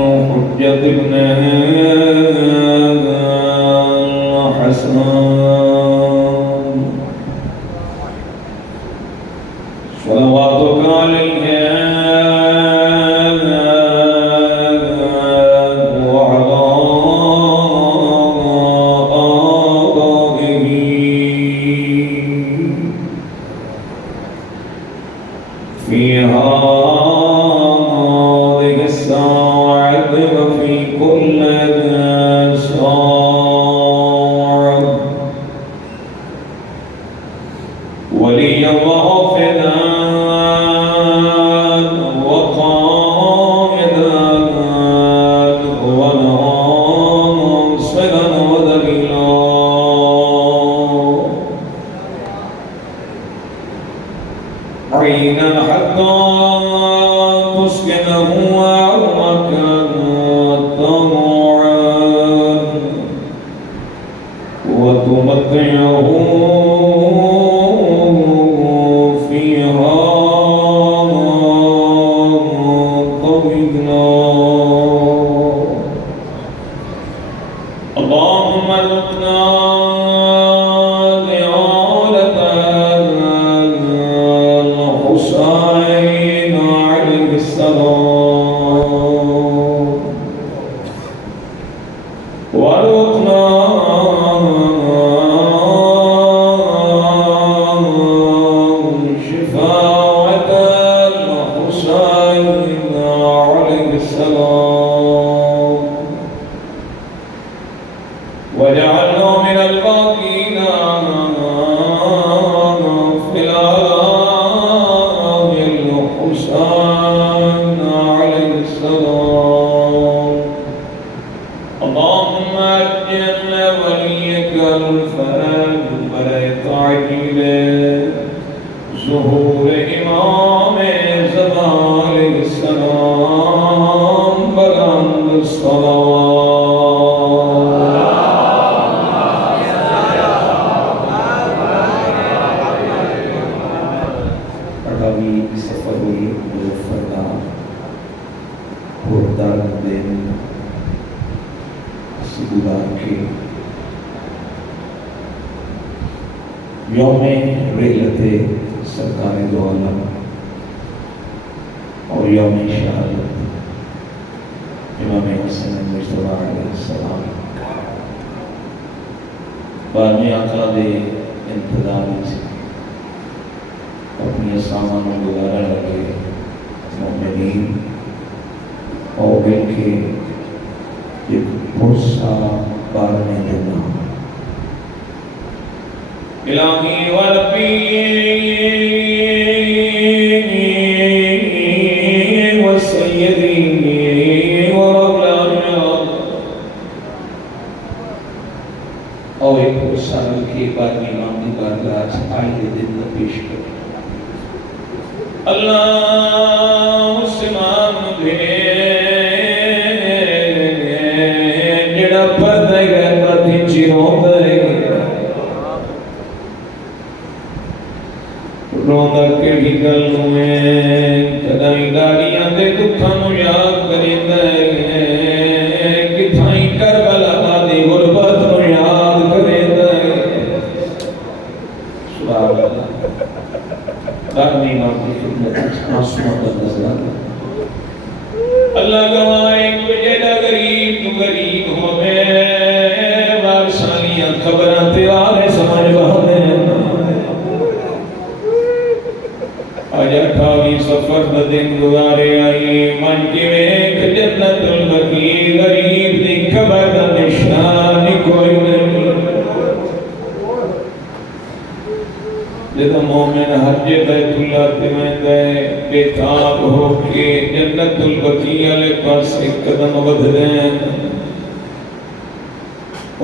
حجة ابن الحسن صلواتك عليه وعلى آبائه في هذه الساعة وفي كل ساعة ولي الله فينا وقائدا وناصرا ودليلا عينا حتى تسكنه أرضك طوعا وتمتعه فيها طويلا اللهم ارزقنا زيارة الحسين عليه السلام وارزقنا شفاعة الحسين عليه السلام وجعلنا من الباقين في العالم الحسين عليه السلام اللهم أجل وليك الفرج ولا تعجل ظهور إمام الزمان عليه السلام بلند الصلوات اٹھاویں سفر ہوئی مظفرنہ پردار دن سبودار کے یوم ریلت سرکار دو عالم اور یوم شہادت امام حسن مجتبی علیہ السلام بارمی آقا دے انتظار سے اپنی سامانوں گزارا لگے مومنین اور گل کے ایک پرسا بارنے دینا إلهي وربي وسيدي ومولاي اور ایک پرسا مل کے بعد امام دی بارگاہ سے آئے دن پیش کر اللہ سمان دے جڑا پردہ گئے باتیں چیروں دے روندہ کے بھی گل ہوئے کدائی داریاں دے دکھانوں یاد کریں دے کتھائیں کربلا دے غربت نو یاد کریں دے سبحان اللہ دارمی امام دی خدمت آسمان کا نظر اللہ گوائے کو جیڑا غریب تو غریب ہوئے وارسانیاں خبران تیارے سمجھ بہنے آج 28 سفر دن گزارے آئی من کی ویک جنت البقی غریب دی خبر دا نشان کوئی نہیں جب مومن حج بیت اللہ تمہیں گئے بیتاب ہو کے جنت البقی علیہ پاس ایک قدم ودھ دیں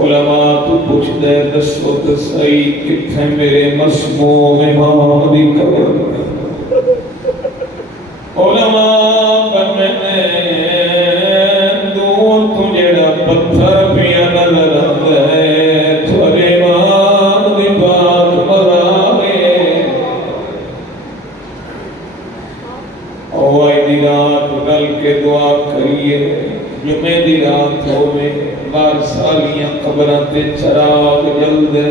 علماء تو پوچھ دے دسو دسائی کتھے میرے مسموم امام دی قبر علماء فرمائے دور تو جڑا پتھر پیا نظر آتا ہے تھوڑے امام دی بات مراوے اور آئی دی رات گل کے دعا کریے جمعے دی رات ہوئے بار سالیاں قبران تے چراغ جل دے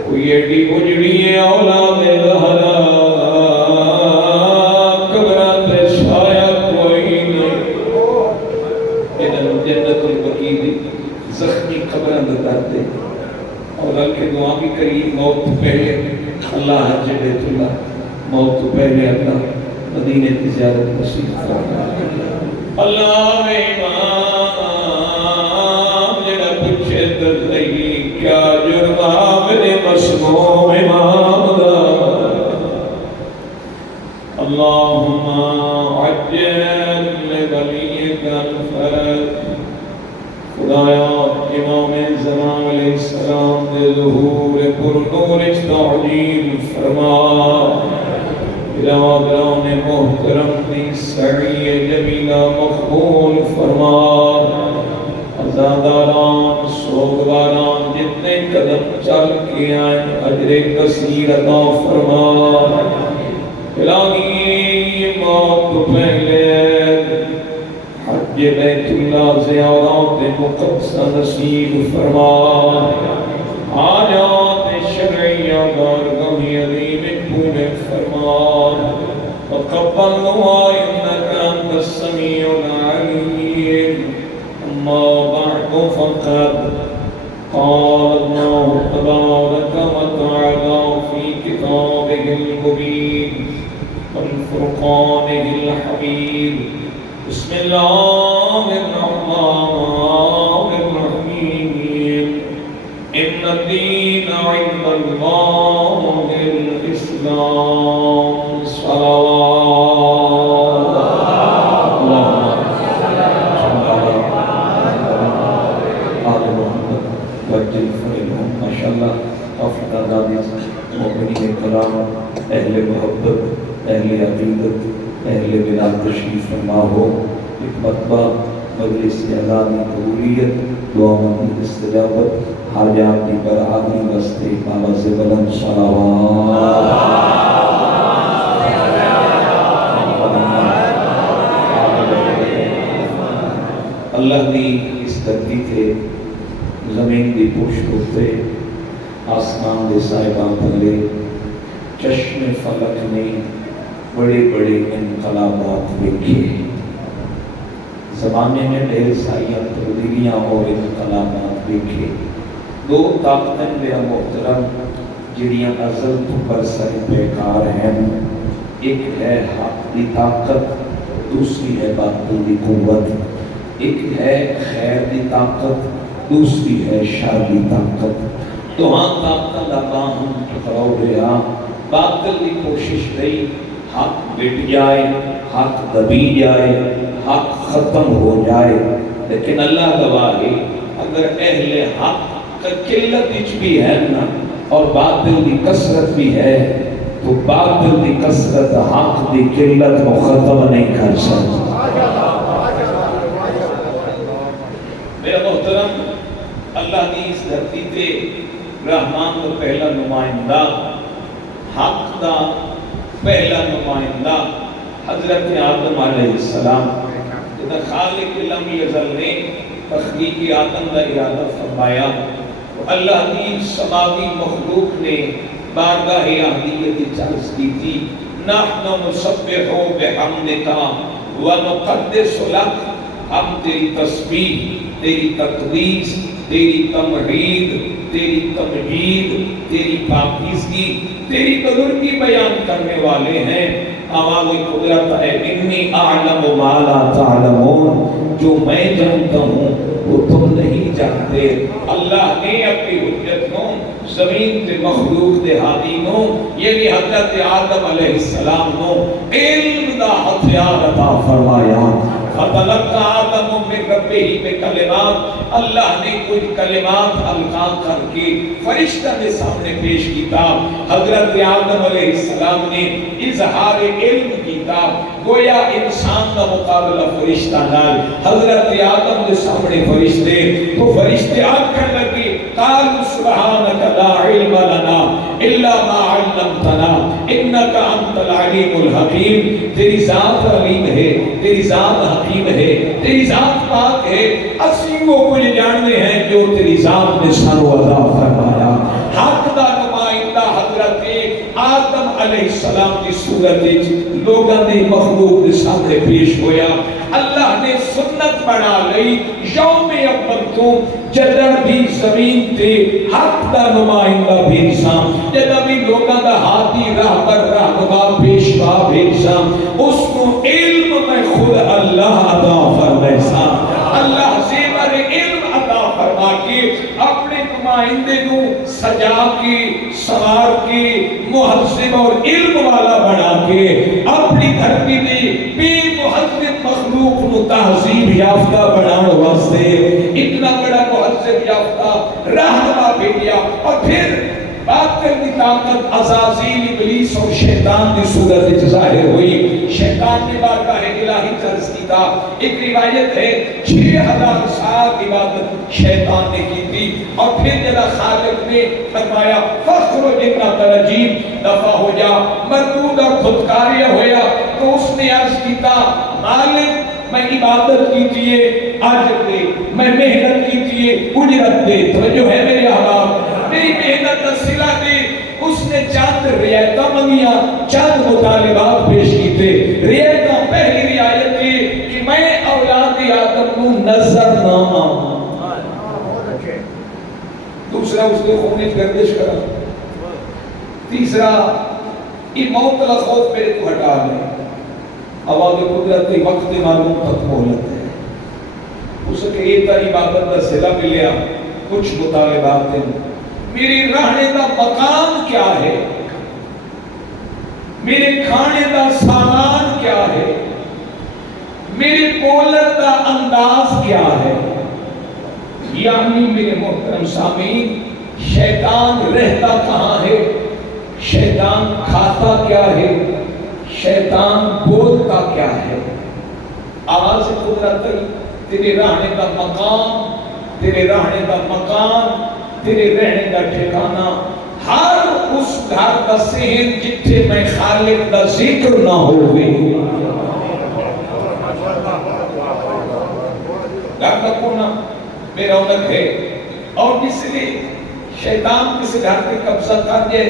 کوئی ایڈی اجڑی اولاد زہرا قبران تے سایہ کوئی نہیں انہوں جنت البقیع دی زخمی قبران دے اور اللہ دعا بھی کری موت پہلے اللہ حج بیت اللہ موت پہلے اللہ مدینے کی زیارت نصیب فرما اللہ امام جڑا پوچھے دردی کیا جرم میرے مسموم امام دا اللہم عجل لولیک الفرج خدایا امام زمان علیہ السلام دے ظہور پر نور تعجیل فرما برادران محترم دی سعی جمیلہ مقبول فرما عزاداران سوگواران جتنے قدم چل کے آئیں اجر کثیر عطا فرما الہی موت پہلے حج بیت اللہ زیارات مقدسہ نصیب فرما آجات شرعیہ بارگاہ عظیم پورے فرما وقبل دعاء انك انت السميع العليم اما بعد فقد قال الله تبارك وتعالى في كتابه المبين والفرقانه الحميد بسم الله الرحمن الرحيم ان الدين عند الله الاسلام اہل محبت اہل عقیدت اہل بلاد تشریف فرما ہو ایک مرتبہ مجلس اعلان قبولیت دعا مند استجابت حاجات کی برآمدی واسطے آواز بلند صلوات اللہ دی اس دھرتی تے زمین دی پشت ہوتے آسمان دے صاحبان تھلے چشم فلک نے بڑے بڑے انقلابات دیکھے زمانے میں ڈھیر ساری تبدیلیاں اور انقلابات دیکھے دو طاقتیں میرا محترم جڑیاں ازل تو برسر بیکار ہیں ایک ہے حق کی طاقت دوسری ہے باطل کی قوت ایک ہے خیر کی طاقت دوسری ہے شر کی طاقت تو ہاں طاقت لگا ہم ٹکراؤ رہا باطل کی کوشش رہی حق بٹ جائے حق دبی جائے حق ختم ہو جائے لیکن اللہ گواہ ہے اگر اہل حق کا قلت بھی ہے نا اور باطل کی کثرت بھی ہے تو باطل کی کثرت حق کی قلت کو ختم نہیں کر سکتی میرا محترم اللہ کی اس دھرتی پہ رحمان کا پہلا نمائندہ حق دا پہلا نمائندہ حضرت آدم علیہ السلام جدا خالق لم یزل نے تخلیق آدم دا ارادہ فرمایا تو اللہ کی سماوی مخلوق نے بارگاہ اہلیت عرض کی تھی نحن نسبح بحمدک ونقدس لک ہم تیری تسبیح تیری تقدیس تیری تمجید تیری تمجید تیری پاکیزگی تیری بزرگی بیان کرنے والے ہیں آواز قدرت ہے انی اعلم ما لا تعلمون جو میں جانتا ہوں وہ تم نہیں جانتے اللہ نے اپنی حجت کو زمین تے مخلوق دے حادینوں یعنی حضرت آدم علیہ السلام نو علم دا ہتھیار عطا فرمایا فَتَلَقَّ آدَمُ مِنْ رَبِّهِ بِكَلِمَاتٍ اللہ نے کچھ کلمات القا کر کے فرشتہ کے سامنے پیش کیتا حضرت آدم علیہ السلام نے اظہار علم کیتا گویا انسان کا مقابلہ فرشتہ نال حضرت آدم کے سامنے فرشتے تو فرشتے آکھن لگے قالوا سبحانک لا علم لنا الا ما علمتنا انك انت العلیم الحکیم. تیری ذات علیم ہے، تیری ذات حکیم ہے، تیری ذات پاک ہے. اسی کو کچھ جاننے ہیں جو تیری ذات نے سانو عطا فرمایا. حق دا نمائندہ حضرت آدم علیہ السلام کی صورت لوگوں نے مخلوق کے سامنے پیش ہویا. اللہ نے سنت بنا لئی یوم اول تو جدر بھی زمین تے حق دا نمائندہ بھیجساں، جدر بھی لوگوں دا ہاتھی راہبر رہنما پیشوا بھیجساں، اس کو علم میں خود اللہ عطا فرمائساں. اللہ زیور علم عطا فرما کے اپنے نمائندے کو سجا کے سوار کے مہذب اور علم والا بنا کے اپنی دھرتی میں بے مہذب مخلوق نو تہذیب یافتہ بنانے واسطے اتنا بڑا مہذب یافتہ رہنما بھیجا. اور پھر باطل کی طاقت عزازیل ابلیس اور شیطان کی صورت ظاہر ہوئی. شیطان نے بارگاہ الہی طرز کی تھا. ایک روایت ہے 6000 سال عبادت شیطان نے کی تھی. اور پھر جب خالق نے فرمایا فخرج انک رجیم، دفع ہو جا، مردود اور خودکاریہ ہویا، تو اس نے عرض کیتا مالک میں عبادت کی تیے اجر دے، میں محنت کی تیے اجرت دے. توجہ ہے میرے احباب، میری محنت کا صلہ دے. اس نے چند رعایتاں منگیاں، چند مطالبات پیش کیتے. رعایتاں پہلی رعایت یہ کہ میں اولاد آدم کو نظر نہ آؤں. دوسرا اس نے خونی گردش کرا. تیسرا یہ موت کا خوف میرے کو ہٹا لے. آواز قدرت وقت معلوم تک مہلت ہے. اس کے یہ تا عبادت کا صلہ ملیا. کچھ مطالبات ہیں. میری رہنے کا مقام کیا ہے، میرے کھانے کا سامان کیا ہے، میرے بولن کا انداز کیا ہے. یعنی میرے محترم سامعین، شیطان رہتا کہاں ہے، شیطان کھاتا کیا ہے، شیطان بولتا کیا ہے. آواز قدرت تیرے رہنے کا مقام، تیرے رہنے کا مکان، تیرے رہنے کا ٹھکانہ، ہر اس گھر کا صحن جتھے میں خالق کا ذکر نہ ہوگی. گھر کا کونا میرا رونق ہے. اور اس لیے شیطان کسی گھر کے قبضہ کر دے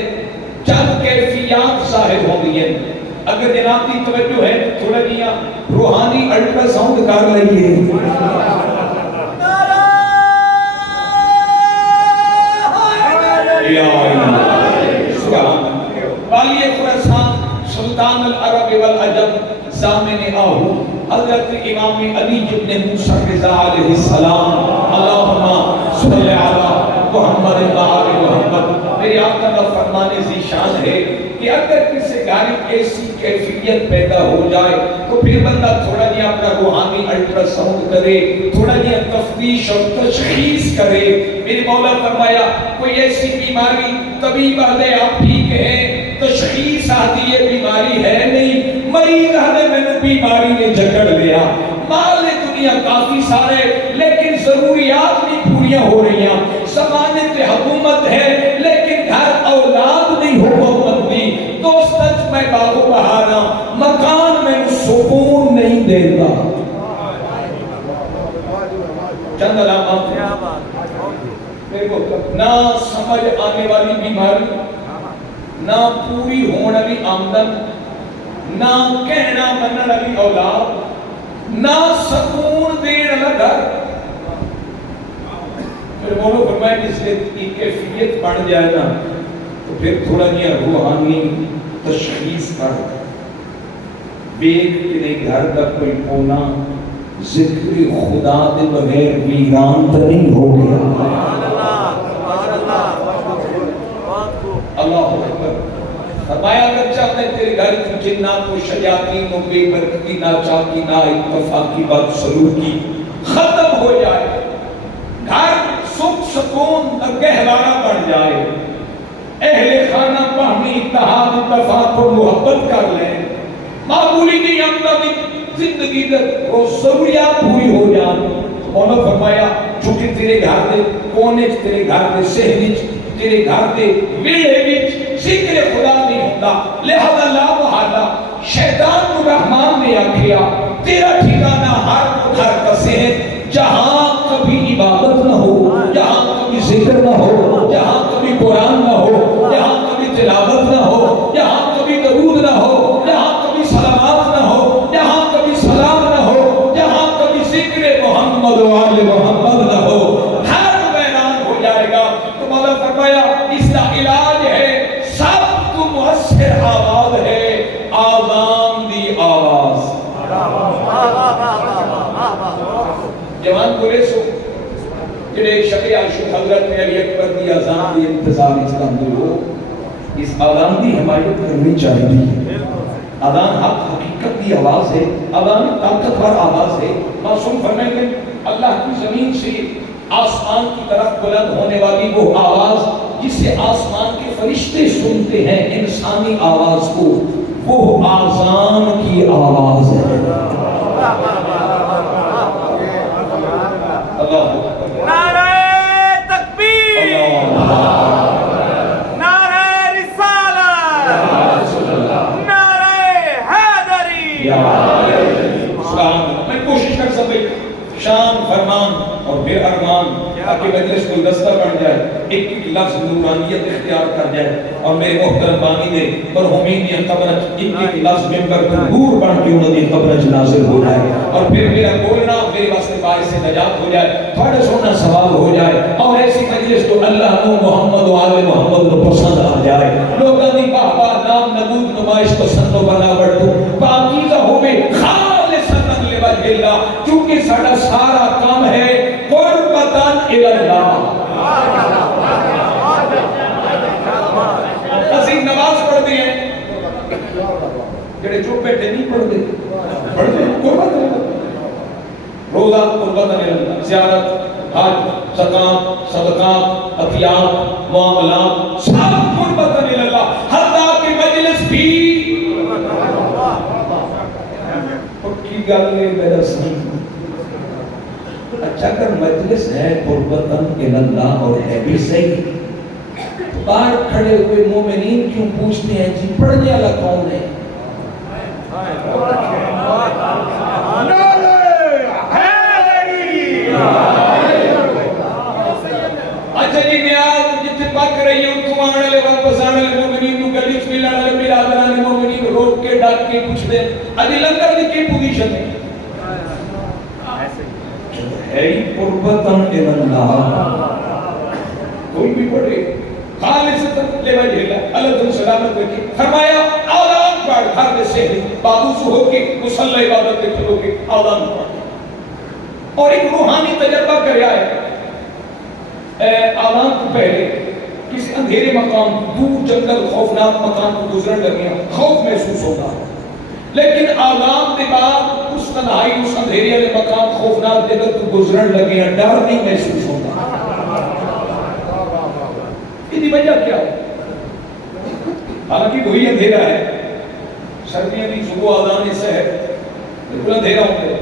چند کیفیات ظاہر ہو گئی ہیں. اگر جناب کی توجہ ہے تو تھوڑا جیا روحانی الٹرا ساؤنڈ کر لئیے. والی خراسان سلطان العرب والعجم زامن آہو حضرت امام علی ابن موسیٰ رضا علیہ السلام اللہم صلی علی محمد محمد. میرے آقا کا فرمانے ذی شان ہے کہ اگر کسی گھر ایسی کیفیت پیدا ہو جائے تو پھر بندہ تھوڑا جہاں اپنا روحانی الٹرا ساؤنڈ کرے، تھوڑا جہاں تفتیش اور تشخیص کرے. میرے مولا فرمایا کوئی ایسی بیماری طبیب آدھے آپ ٹھیک ہیں، تشخیص آدھی یہ بیماری ہے نہیں، مریض آدھے میں نے بیماری نے جکڑ لیا. مال دنیا کافی سارے لیکن ضروریات نہیں پوریاں ہو رہی ہیں. زمانے تے حکومت ہے لیکن گھر اولاد نہیں حکومت دی. دوستت میں باغو بہارا، مکان میں سکون نہیں دیتا. چند علامات نہ سمجھ آنے والی بیماری، نہ پوری ہونے والی آمدن، نہ کہنا مننے والی اولاد، نہ سکون دینے والا گھر. پھر بولو فرمایا جس کی کیفیت بڑھ جائے نا تو پھر تھوڑا جہاں روحانی تشخیص کر بیگ کے گھر کا کوئی کونا ذکر خدا دے بغیر ویران تو نہیں ہو گیا. اللہ اکبر. فرمایا اگر چاہتے تیرے گھر کی جنات و شیاطین و بے برکتی ناچاکی نا اتفاقی بات سلوکی ختم ہو جائے، گھر سکھ سکون گہوارہ بن جائے، اہل خانہ باہمی اتحاد اتفاق و محبت کر لیں، معمولی نہیں آمدنی زندگی وہ ضروریات پوری ہو جان. مولا فرمایا چونکہ تیرے گھر دے کونے تیرے گھر دے صحن تیرے گھر دے ویڑے وچ ذکر خدا نہیں ہوتا. لہذا لا محالہ شیطان کو رحمان نے آکھیا تیرا ٹھکانہ ہر گھر کسے ہے جہاں کبھی عبادت نہ ہو, جہاں کبھی ذکر نہ ہو, جہاں کبھی قرآن نہ ہو, جہاں کبھی تلاوت نہ ہو, جہاں کبھی درود نہ ہو, جہاں کبھی سلامات نہ ہو, جہاں کبھی سلام نہ ہو, جہاں کبھی ذکر محمد و آل محمد نہ ہو, ہر ویران ہو جائے گا. تو مولا فرمایا اس کا علاج ہے سب کو مؤثر آواز ہے آذان دی آواز. جوان بولے سو جڑے شب عاشور حضرت علی اکبر دی اذان دی انتظار استعمال ہو, اس اذان دی حمایت کرنی چاہیے. اذان حق حقیقت کی آواز ہے, اذان طاقتور آواز ہے. معصوم فرمائیں گے اللہ کی زمین سے آسمان کی طرف بلند ہونے والی وہ آواز جسے آسمان کے فرشتے سنتے ہیں انسانی آواز کو, وہ آذان کی آواز ہے. نعرہ تکبیر, نعرہ رسالت, نعرہ حیدری. میں کوشش کر سکتے شان فرمان اور بے ارمان تاکہ مجلس گلدستہ بن جائے, ایک ایک لفظ نورانیت اختیار کر جائے اور میرے محترم بانی دے مرحومین دی قبرچ ایک ایک لفظ ممبر پر نور بن کے انہوں دی قبرچ نازل ہو جائے اور پھر میرا بولنا میرے واسطے باعث نجات ہو جائے, تھوڑا سونا ثواب ہو جائے اور ایسی مجلس کو اللہ نو محمد و آل محمد کو پسند آ جائے. لوگوں دی باہ باہ نام نبود نمائش پسند و بناوٹ کو پاکیزہ ہوئے خالصتاً لوجہ اللہ, کیونکہ ساڑا سارا کام ہے قربتاً الاللہ. اسی نماز پڑھ دی ہیں جڑے چوپ بیٹھے نہیں پڑھ دے, پڑھ دے قربتاً الاللہ. روزہ قربتاً الاللہ, زیارت, حج, زکات, صدقات, عطیات, معاملات سب قربتاً الاللہ. حتیٰ کہ مجلس بھی پکی گل ہے میرا سن. اچھا اگر مجلس ہے قربتاً الاللہ اور ہے بھی صحیح, باہر کھڑے ہوئے مومنین کیوں پوچھتے ہیں جی پڑھنے والا کون ہے؟ اچھا جی نیاز جتنے پاک رہی ہوں تو آنے لے واپس آنے لے مومنین کو گلی سے ملانا لے میرا آدھرانے مومنین روک کے ڈاک کے پوچھ دے ادھی لنگر دی کی پوزیشن ہے ہے ہی قربتاً الاللہ. کوئی بھی پڑھے خالصتاً لوجہ اللہ, اللہ تم سلامت رکھے. فرمایا آذان پڑھ گھر میں سے بابو سے ہو کے مصلی عبادت کے کھلو کے آذان پڑھ اور ایک روحانی تجربہ کریا ہے. آذان کو پہلے کسی اندھیرے مقام دور جنگل خوفناک مقام کو گزرن لگے خوف محسوس ہوتا ہے, لیکن آذان کے بعد اس تنہائی اس اندھیرے والے مقام خوفناک جگہ کو گزرن لگے ڈر نہیں محسوس ہوتا. اس کی وجہ کیا ہے؟ حالانکہ وہی اندھیرا ہے, سردیاں بھی صبح آذان سے ہے بالکل اندھیرا ہوتا ہے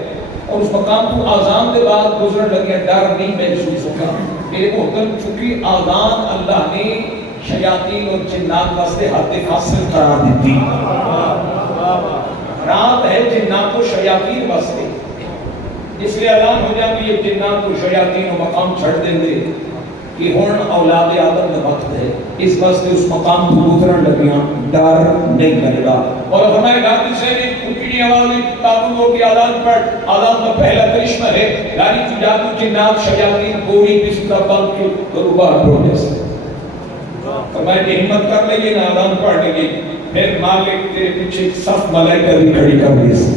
اور اس مقام کو آذان کے بعد گزرن لگے ڈر نہیں محسوس ہوگا. میرے محترم چونکہ آذان اللہ نے شیاطین اور جنات واسطے حد فاصل قرار دیتی, رات ہے جنات و شیاطین واسطے, اس لیے اعلان ہو جائے کہ یہ جنات و شیاطین و مقام چھڑ دیں گے کہ ہون اولاد آدم کا وقت ہے, اس واسطے اس مقام کو گزرن لگیاں ڈر نہیں کرے گا. اور فرمائے گھر سے اٹھنی آواز میں تابو کی آذان پڑھ, آذان کا پہلا کرشمہ ہے یعنی تو جادو جنات شیاطین گوری بستہ بند کے گروبار پروڈیس. فرمائے کہ ہمت کر لئیے نا آذان پڑھنے کی, پھر مالک تیرے پیچھے صف ملائکہ بھی کھڑی کر دیس.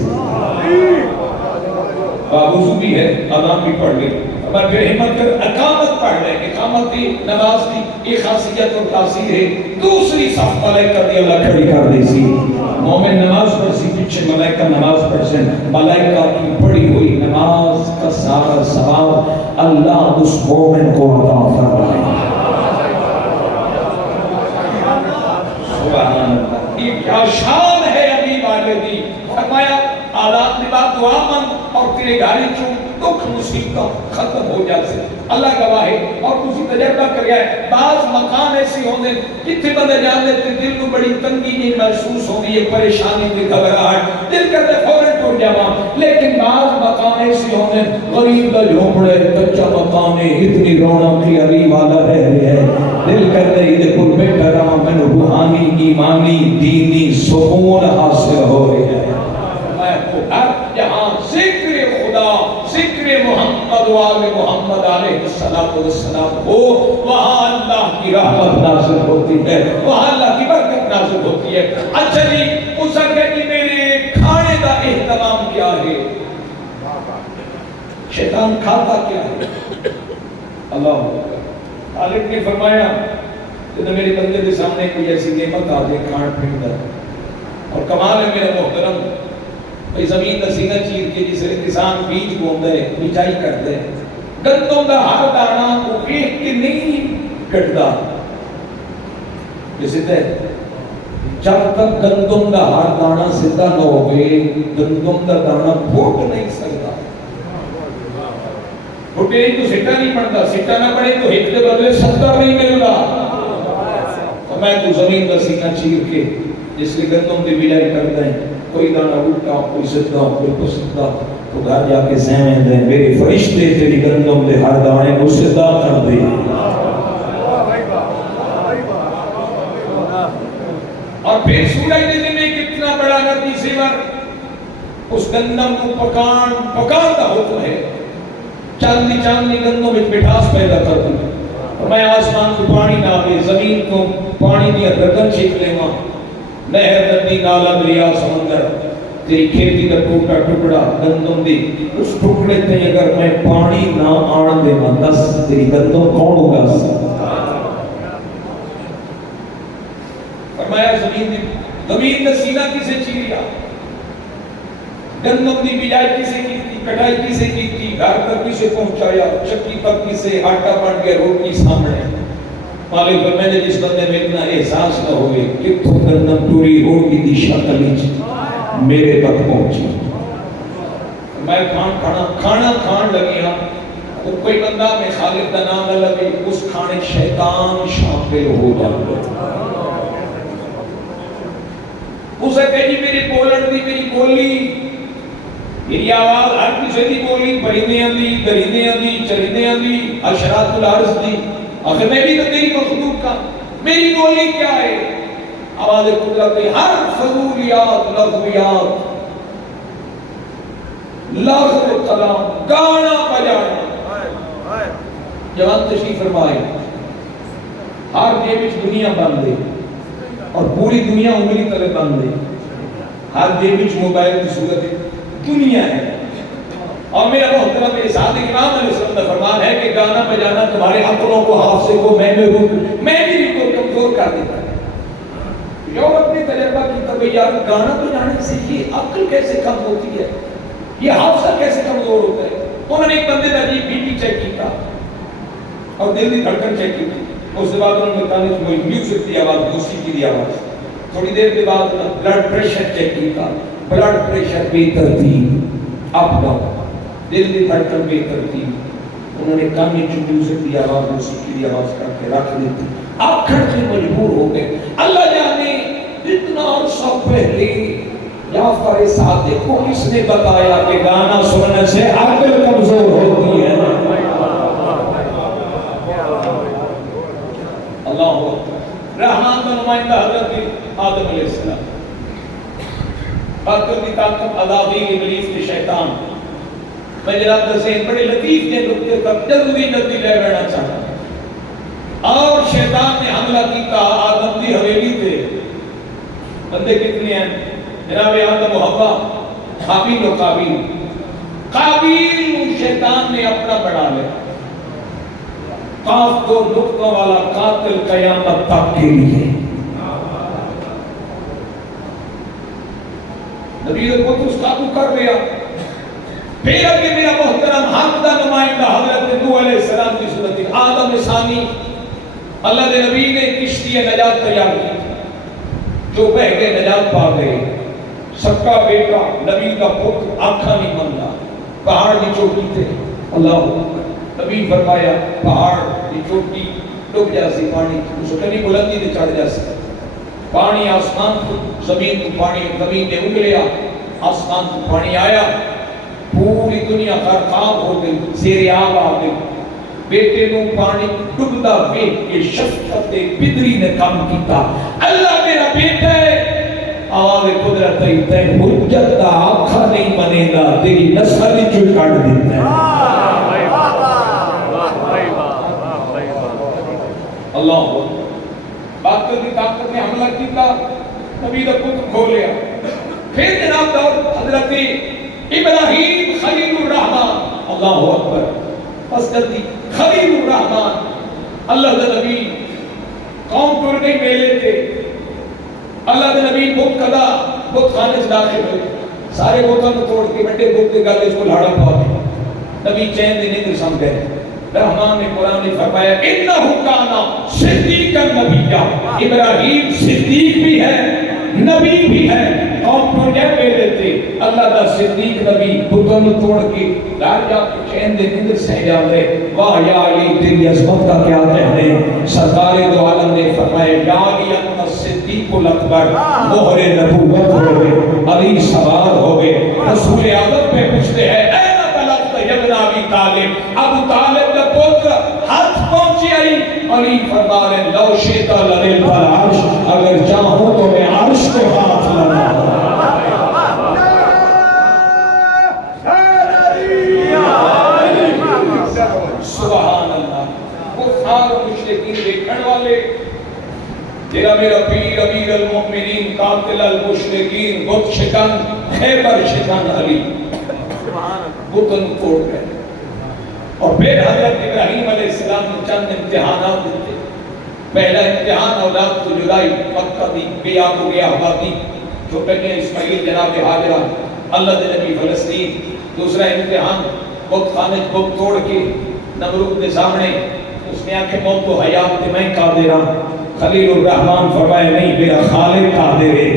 وضو بھی ہے آذان بھی پڑھ لیں, اور پھر ہمت کر اقامت پڑھ لیں. اقامت کی نماز کی ایک خاصیت اور تاثیر ہے, دوسری صف ملائکہ دی اللہ کھڑی کر دیسی. مومن نماز پڑھ سی پیچھے ملائکہ نماز پڑھ سے, ملائکہ کی پڑھی ہوئی نماز کا سارا ثواب اللہ اس مومن کو عطا فرمائے. سبحان اللہ, یہ کیا شان ہے ابھی والدی. فرمایا آلات نے بات دعا من اور تیرے گھاری چون دکھ مصیبت ختم ہو جاتے اللہ گواہ ہے اور تسی تجربہ کر گیا ہے بعض مکان ایسے ہوندے جتھے بندے جاندے تے دل کو بڑی تنگی نہیں محسوس ہوندی ہے پریشانی تے گھبراہٹ دل کرتے فوراً ٹر جاواں لیکن بعض مکان ایسے ہوندے غریب دا جھونپڑے کچا مکان ہے اتنی رونق کی علی والا رہ رہا ہے دل کرتے ادھر پر بیٹھا رہا میں روحانی ایمانی دینی سکون حاصل ہو رہا ہے جہاں ذکر خدا ذکر محمد و آل محمد علیہ السلام ہو وہاں اللہ کی رحمت نازل ہوتی ہے وہاں اللہ کی برکت نازل ہوتی ہے اچھا جی اس کہ جی میرے کھانے کا اہتمام کیا ہے شیطان کھاتا کیا ہے اللہ خالق نے فرمایا کہ میرے بندے کے سامنے کوئی ایسی نعمت آ جائے کھان پھر دا اور کمال ہے میرا محترم بھئی زمین دا سینہ چیر کے جسے کسان بیج بوندا ہے بچائی کرتا ہے گندم دا ہر دانا کو ویکھ کے نہیں کٹدا جیسے تے جب تک گندم دا ہر دانا سیدھا نہ ہوئے گندم دا دانا پھوٹ نہیں سکتا پھوٹے نہیں تو سٹا نہیں پڑتا سٹا نہ پڑے تو ایک دے بدلے 70 نہیں مل رہا تو میں تو زمین دا سینہ چیر کے جس کے گندم دی بجائی کرتا ہے کوئی دانا الٹا کوئی سدھا کوئی پسدھا تو گھر جا کے سہمیں دیں میرے فرشتے تیری گندم دے ہر دانے کو سدھا کر دے اور پھر سورج دن میں کتنا بڑا نبی سیور اس گندم کو پکان کا حکم ہے چاندنی گندم میں مٹھاس پیدا کر دی اور میں آسمان کو پانی نہ آئے زمین کو پانی دیا رگن چھیک لے ماں نہر ندی نالا دریا سمندر تیری کھیتی کا ٹوٹا ٹکڑا گندم دی اس ٹکڑے تے اگر میں پانی نہ آن دے ماں دس تیری گندم کون ہوگا فرمایا زمین کا سینہ کسے چیریا گندم دی بجائی کسے کی تھی کٹائی کسے کی تھی گھر تک کسے پہنچایا چکی تک کسے آٹا بن کے روٹی سامنے مالک فرمائے نے جس بندے میں اتنا احساس نہ ہوئے کہ تو گندم ٹوری روٹی دی شکل میرے تک پہنچی میں کھانا کھان لگی ہاں تو کوئی بندہ میں خالق کا نام نہ لگے اس کھانے شیطان شامل ہو جاتا اسے کہی میری بولن دی میری بولی میری آواز ہر کسی دی بولی پرندیاں دی درندیاں دی چرندیاں دی اشراط الارض دی آخر میں بھی تو تیری مخلوق کا میری بولی کیا ہے آواز قدرت ہر فضولیات لغویات لغو کلام گانا بجانا جوان تشریف فرمائے ہر جیب وچ دنیا بن دے اور پوری دنیا انگلی تلے بن دے ہر جیب وچ موبائل کی صورت دنیا ہے اور میرا محترم میرے صادق امام علیہ السلام کا فرمان ہے کہ گانا بجانا تمہارے عقلوں کو حافظے کو میموری کو کمزور کر دیتا ہے جو اپنے تجربہ کی تب یار گانا بجانے سے یہ عقل کیسے کم ہوتی ہے یہ حافظہ کیسے کمزور ہوتا ہے انہوں نے ایک بندے کا جی بی پی چیک کی تھا اور دل کی دھڑکن چیک کی تھی اس کے بعد انہوں نے بتانے کہ میوزک کی آواز موسیقی کی آواز تھوڑی دیر کے بعد بلڈ پریشر چیک کی تھا بلڈ پریشر بے ترتیب اپ ڈاؤن دل کی دھڑکن بے ترتیب انہوں نے کان میں میوزک کی آواز موسیقی کی آواز کر کے رکھ دی تھی آخر سے مجبور ہو گئے اللہ جانے اتنا عرصہ پہلے جعفر صادق کو کس نے بتایا کہ گانا سننے سے عقل کمزور ہوتی ہے اللہ رحمان کا نمائندہ حضرت آدم علیہ السلام باقی کی طاقت عذابی ابلیس کے شیطان میں جناب حسین بڑے لطیف کے نقطے تک جلدی لے لینا چاہتا اور شیطان نے حملہ کیتا آدم کی حویلی تھے بندے کتنے ہیں جناب آدم و حوا قابیل و قابیل شیطان نے اپنا بڑھا لیا قاف دو نقطوں والا قاتل قیامت تک کے لیے نبی کو تو اس قابو کر لیا پھر اگر میرا محترم حق دا نمائندہ حضرت نوح علیہ السلام کی صورت آدم ثانی اللہ دے نبی نے کشتی نجات تیار کی جو بہ گئے نجات پا گئے سب کا بیٹا نبی کا پتر آنکھا نہیں بنتا پہاڑ کی چوٹی تھے اللہ نبی فرمایا پہاڑ کی چوٹی ڈب جاسی پانی اس کنی بلندی تے چڑھ جاسی پانی آسمان کو زمین کو پانی زمین نے اگلیا آسمان کو پانی آیا پوری دنیا خراب ہو گئی زیر آب آ گئی بیٹے نو پانی ڈبدا ویکھ کے شفقت پدری نے کام کیتا اللہ میرا بیٹا ہے آواز قدرت تے حجت دا آکھا نہیں بنے گا تیری نسل جو کاٹ دیتا ہے اللہ باطل کی طاقت نے حملہ کیتا نبی دا کتب کھولیا پھر جناب دور حضرت ابراہیم خلیل الرحمن اللہ اکبر حضرت خلیل الرحمن اللہ دا نبی قوم ٹر گئی میلے تھے اللہ دا نبی بت قدا بت خانے سے داخل ہوئے سارے بتوں کو توڑ کے بڑے بت کے گلے اس کو لاڑا پا دیا نبی چین دینے کو سمجھے رحمان نے قرآن نے فرمایا انہو کانا صدیق النبیہ ابراہیم صدیق بھی ہے نبی بھی ہے قوم کو کیا پہلے تھے اللہ دا صدیق نبی بتوں کو توڑ کے لار جا کے چین دے نیندر سہ جاتے واہ یا علی تیری عظمت کا کیا کہنے سرکار دو عالم نے فرمایا یا علی انت صدیق الاکبر مہر نبوت ہو گئے علی سوار ہو گئے رسول اعظم پہ پوچھتے ہیں اے ابن ابی طالب ابو طالب کا پتر ہاتھ پہنچی آئی علی فرما رہے لو شیطا لنل پر عرش اگر چاہوں تو میں عرش کو ہاتھ لگا سبحان اللہ کفار و مشرکین دیکھن والے تیرا میرا پیر امیر المؤمنین قاتل المشرکین بت شکن خیبر شکن علی بتن توڑ گئے اور پھر حضرت ابراہیم علیہ السلام نے چند امتحانات دیتے پہلا امتحان اولاد کو جدائی مکہ دی بیاب و بیابادی جو کہنے اسماعیل جناب حاجرہ اللہ دے نبی فلسطین دوسرا امتحان بت خانے بت توڑ کے نمرود کے سامنے اس نے آنکھیں موت و حیات تے میں قادر ہوں خلیل الرحمن فرمائے نہیں میرا خالق قادر ہے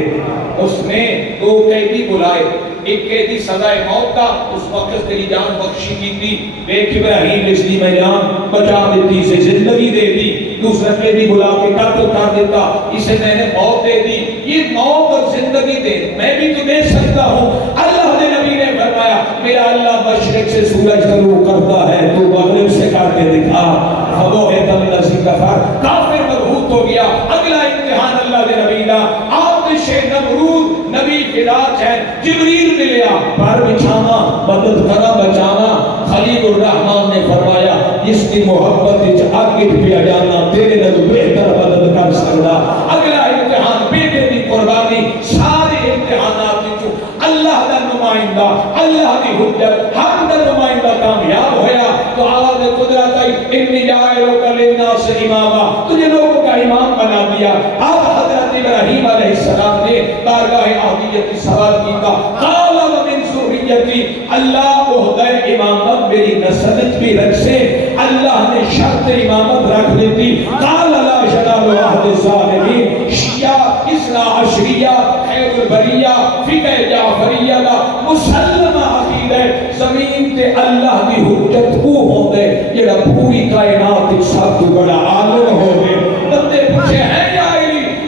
اس نے دو قیدی بلائے ایک قیدی سزائے موت کا اس وقت تیری جان بخشی کی تھی ایک ابراہیم اس لیے میں جان بچا دیتی اسے زندگی دے دی دوسرا قیدی بلا کے قتل کر دیتا اسے میں نے موت دے دی یہ موت اور زندگی دے میں بھی تو دے سکتا ہوں اللہ نے نبی نے فرمایا میرا اللہ مشرق سے سورج طلوع کرتا ہے تو مغرب سے کر کے دکھا خبو ہے تم نسی کفر کافر مرہوت ہو گیا اگلا امتحان اللہ نے نبی کا آتش نمرود نبی فراق ہے جبریل ملیا پر بچھانا مدد کرا بچانا خلیل الرحمن نے فرمایا جس کی محبت اچ آگے پیا جانا تیرے لئے بہتر مدد کر سکتا اگلا امتحان بیٹے دی قربانی سارے امتحانات جو اللہ دا نمائندہ اللہ دی حجت حق دا نمائندہ کامیاب ہویا تو آواز قدرت آئی انی جائلو کا للناس اماما تجھے لوگوں کا امام بنا دیا اب حضرت ابراہیم علیہ السلام نے بارگاہ اہلیت کی سوال کی کا قال ومن ذریتی اللہ عہدہ امامت میری نسلت بھی رکھ سے اللہ نے شرط امامت رکھ دیتی قال لا شنال عہد الظالمین شیعہ اثنا عشریہ خیر البریہ فقہ جعفریہ کا مسلمہ عقید ہے زمین تے اللہ کی حجت کو ہو دے یہ پوری کائنات ایک ساتھ تو بڑا عالم ہو گئے بندے پوچھے ہیں یا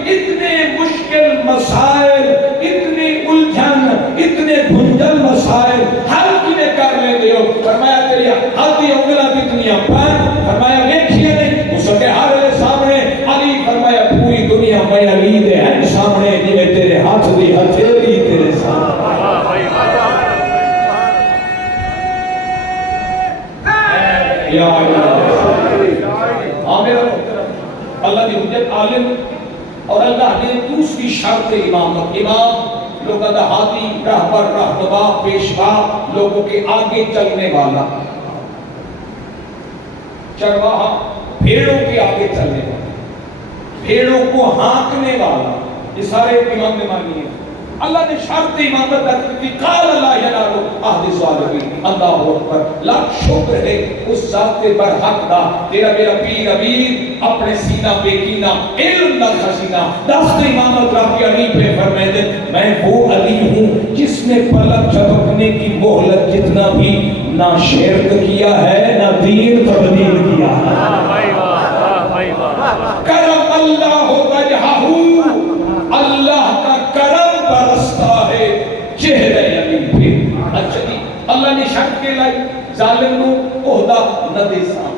اتنے مشکل مسائل اتنی الجھن اتنے گھنجل مسائل حل کنے کر لے دے ہو فرمایا تیری ہاتھی انگلہ کتنیاں پر فرمایا دیکھئے نہیں اس کے ہارے سامنے علی فرمایا پوری دنیا میں علی دے ہیں سامنے جنہیں تیرے ہاتھ دی ہتھیلی تیرے سامنے یا اللہ دی حجت عالم اور اللہ نے دوسری شرط امامت امام لوگوں کا ہادی رہبر رہنما پیشوا لوگوں کے آگے چلنے والا چرواہا بھیڑوں کے آگے چلنے والا بھیڑوں کو ہانکنے والا یہ سارے امام نے مانی ہیں اللہ نے شرط امامت رکھ دی قال لا ینالو عہد الظالمین اللہ اکبر لاکھ شکر ہے اس ذات برحق دا تیرا میرا پیر امیر اپنے سینہ بے کینہ علم نہ خزینہ دست امامت رکھ کے علی پہ فرمائے دے میں وہ علی ہوں جس نے پلک جھپکنے کی مہلت جتنا بھی نہ شرک کیا ہے نہ دین تبدیل کیا ہے. کرم اللہ وجہہ، اللہ کا کرم برستا ہے چہرے علی پہ. اچھا جی اللہ نے شک کے لائی ظالم نو عہدہ نہ دے سا.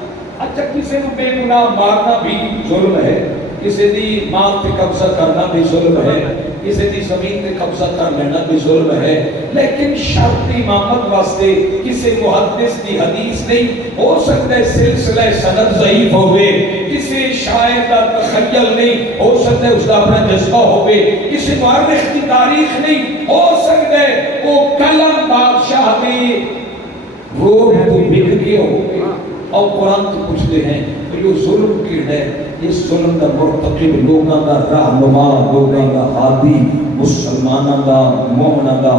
اچھا کسی نو بے گناہ مارنا بھی ظلم ہے، کسی دی ماں پہ قبضہ کرنا بھی ظلم ہے، کسی دی زمین پہ قبضہ کر لینا بھی ظلم ہے. لیکن شرط امامت واسطے کسی محدث دی حدیث نہیں ہو سکتا ہے سلسلہ سند ضعیف ہوئے، کسی شاعر کا تخیل نہیں ہو سکتا ہے اس کا اپنا جذبہ ہوئے، کسی مورخ کی تاریخ نہیں ہو سکتا ہے وہ کلم بادشاہ دی وہ تو بک گیا ہوئے. اور قرآن تو پوچھتے ہیں کہ یہ ظلم کیڑ ہے، اس ظلم کا مرتکب لوگاں کا رہنما، لوگاں کا ہادی، مسلمانوں کا مومنوں کا.